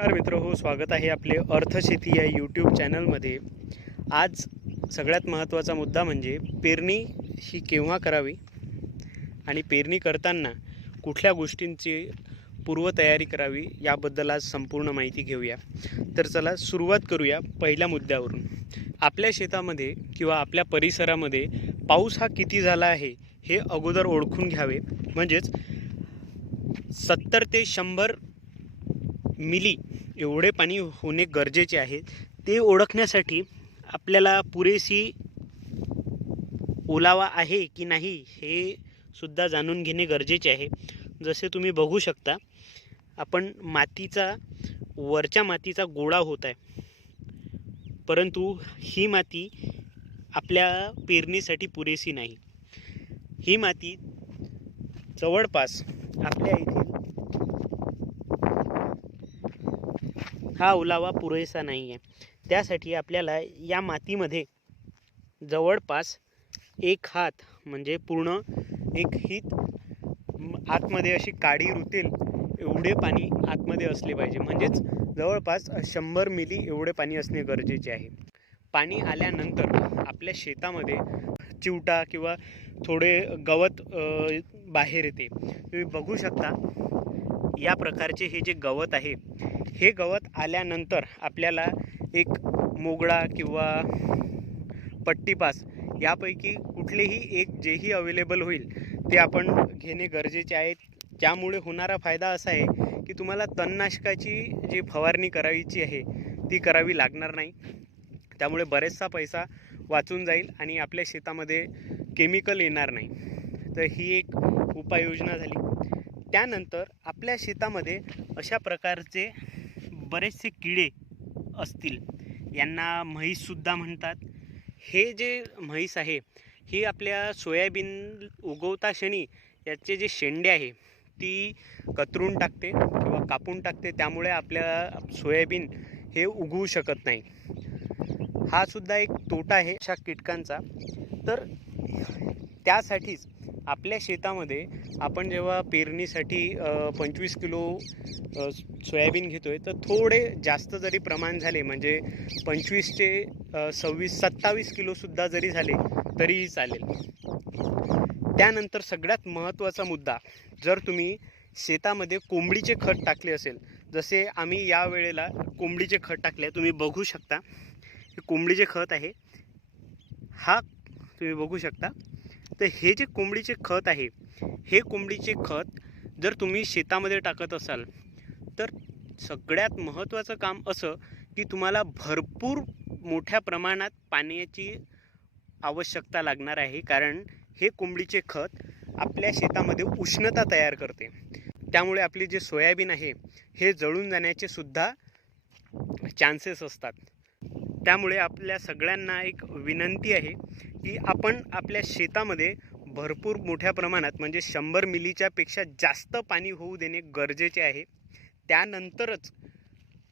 नमस्कार मित्र हो स्वागत आहे आपले अर्थशेती या यूट्यूब चॅनलमध्ये. आज सगळ्यात महत्त्वाचा मुद्दा म्हणजे पेरणी ही केव्हा करावी आणि पेरणी करताना कुठल्या गोष्टींची पूर्वतयारी करावी याबद्दल आज संपूर्ण माहिती घेऊया. तर चला सुरुवात करूया पहिल्या मुद्द्यावरून. आपल्या शेतामध्ये किंवा आपल्या परिसरामध्ये पाऊस हा किती झाला आहे हे अगोदर ओळखून घ्यावे. म्हणजेच सत्तर ते शंभर मिली एवढे पाणी होणे गरजेचे आहे ते ओळखण्यासाठी आपल्याला पुरेशी ओलावा आहे की नाही हे सुद्धा जाणून घेणे गरजेचे आहे. जसे तुम्ही बघू शकता आपण मातीचा वरच्या मातीचा गोळा होत आहे. परंतु ही माती आपल्या पेरणीसाठी पुरेशी नाही. ही माती जवळपास आपल्या इथे हा ओलावा पुरेसा नाही आहे त्यासाठी आपल्याला या मातीमध्ये जवळपास एक हात म्हणजे पूर्ण एक हित आतमध्ये अशी काडी रुतेल एवढे पाणी आतमध्ये असले पाहिजे. म्हणजेच जवळपास शंभर मिली एवढे पाणी असणे गरजेचे आहे. पाणी आल्यानंतर आपल्या शेतामध्ये चिवटा किंवा थोडे गवत बाहेर येते. तुम्ही बघू शकता या प्रकारचे हे जे गवत आहे हे गवत आल्यानंतर आपल्याला एक मोगळा किंवा पट्टीपास यापैकी कुठलेही एक जेही अवेलेबल होईल ते आपण घेणे गरजेचे आहे. त्यामुळे होणारा फायदा असा आहे की तुम्हाला तणनाशकाची जी फवारणी करायची आहे ती करावी लागणार नाही. त्यामुळे बरेचसा पैसा वाचून जाईल आणि आपल्या शेतामध्ये केमिकल येणार नाही. तर ही एक उपाययोजना झाली. त्यानंतर आपल्या शेतामध्ये अशा प्रकारचे बरेचसे किडे असतील. यांना म्हैससुद्धा म्हणतात. हे जे म्हैस आहे ही आपल्या सोयाबीन उगवता क्षणी याचे जे शेंडे आहे ती कतरून टाकते किंवा कापून टाकते. त्यामुळे आपल्या सोयाबीन हे उगवू शकत नाही. हा सुद्धा एक तोटा आहे अशा कीटकांचा. तर त्यासाठीच आपल्या शेतामध्ये आपण जेव्हा पेरणीसाठी पंचवीस किलो सोयाबीन घेतोय तर थोडे जास्त जरी प्रमाण झाले म्हणजे पंचवीस ते सव्वीस सत्तावीस किलोसुद्धा जरी झाले तरीही चालेल. त्यानंतर सगळ्यात महत्त्वाचा मुद्दा जर तुम्ही शेतामध्ये कोंबडीचे खत टाकले असेल जसे आम्ही या वेळेला कोंबडीचे खत टाकले तुम्ही बघू शकता हे कोंबडीचे खत आहे. हा तुम्ही बघू शकता. तर हे जे कोंबडीचे खत आहे हे कोंबडीचे खत जर तुम्ही शेतामध्ये टाकत असाल तर सगळ्यात महत्त्वाचं काम असं की तुम्हाला भरपूर मोठ्या प्रमाणात पाण्याची आवश्यकता लागणार आहे. कारण हे कोंबडीचे खत आपल्या शेतामध्ये उष्णता तयार करते. त्यामुळे आपले जे सोयाबीन आहे हे जळून जाण्याचे सुद्धा चान्सेस असतात. त्यामुळे आपल्या सगळ्यांना एक विनंती आहे की आपण आपल्या शेतामध्ये भरपूर मोठ्या प्रमाणात म्हणजे शंभर मिलीच्यापेक्षा जास्त पाणी होऊ देणे गरजेचे आहे. त्यानंतरच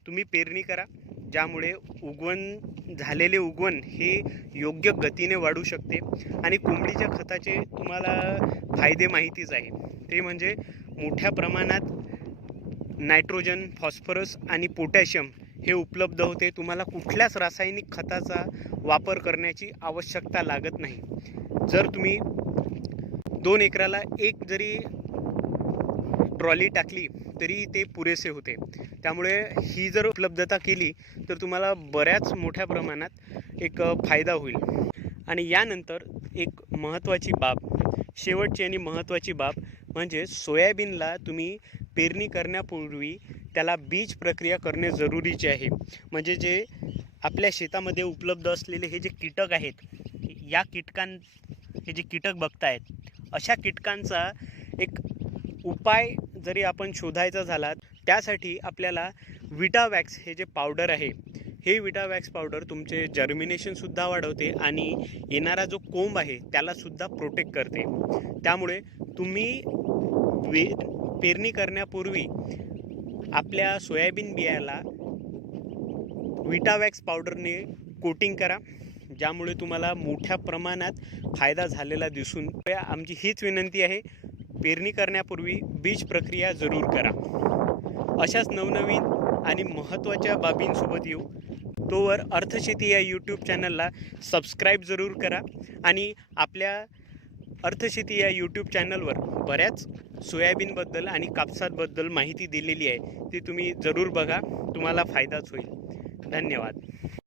तुम्ही पेरणी करा ज्यामुळे उगवण झालेले उगवण हे योग्य गतीने वाढू शकते आणि कोंबडीच्या खताचे तुम्हाला फायदे माहितीच आहे. ते म्हणजे मोठ्या प्रमाणात नायट्रोजन फॉस्फरस आणि पोटॅशियम हे उपलब्ध होते. तुम्हाला कुठल्याच रासायनिक खताचा वापर करण्याची आवश्यकता लागत नाही. जर तुम्ही दोन एकराला एक जरी ट्रॉली टाकली तरी ते पुरेसे होते. त्यामुळे ही जर उपलब्धता केली तर तुम्हाला बऱ्याच मोठ्या प्रमाणात एक फायदा होईल. आणि यानंतर एक महत्त्वाची बाब शेवटची आणि महत्त्वाची बाब म्हणजे सोयाबीनला तुम्ही पेरणी करण्यापूर्वी त्याला बीज प्रक्रिया करणे जरुरीचे आहे. म्हणजे जे आपल्या शेतामध्ये उपलब्ध असलेले हे जे कीटक आहेत या कीटकां हे जे कीटक बघतायत अशा कीटकांचा एक उपाय जरी आपण शोधायचा झाला त्यासाठी आपल्याला विटावॅक्स हे जे पावडर आहे हे विटावॅक्स पावडर तुमचे जर्मिनेशनसुद्धा वाढवते आणि येणारा जो कोंब आहे त्यालासुद्धा प्रोटेक्ट करते. त्यामुळे तुम्ही वे पेरणी करण्यापूर्वी आपल्या सोयाबीन बियाला विटावॅक्स पावडरने कोटिंग करा ज्यामुळे तुम्हाला मोठ्या प्रमाणात फायदा झालेला दिसून आमची हीच विनंती आहे पेरणी करण्यापूर्वी बीज प्रक्रिया जरूर करा. अशाच नवनवीन आणि महत्त्वाच्या बाबींसोबत येऊ. तोवर अर्थशेती या यूट्यूब चॅनलला सबस्क्राईब जरूर करा आणि आपल्या अर्थशेती या यूट्यूब चॅनलवर बऱ्याच सोयाबीनबद्दल आणि कापसाबद्दल माहिती दिलेली आहे ती तुम्ही जरूर बघा. तुम्हाला फायदाच होईल. धन्यवाद.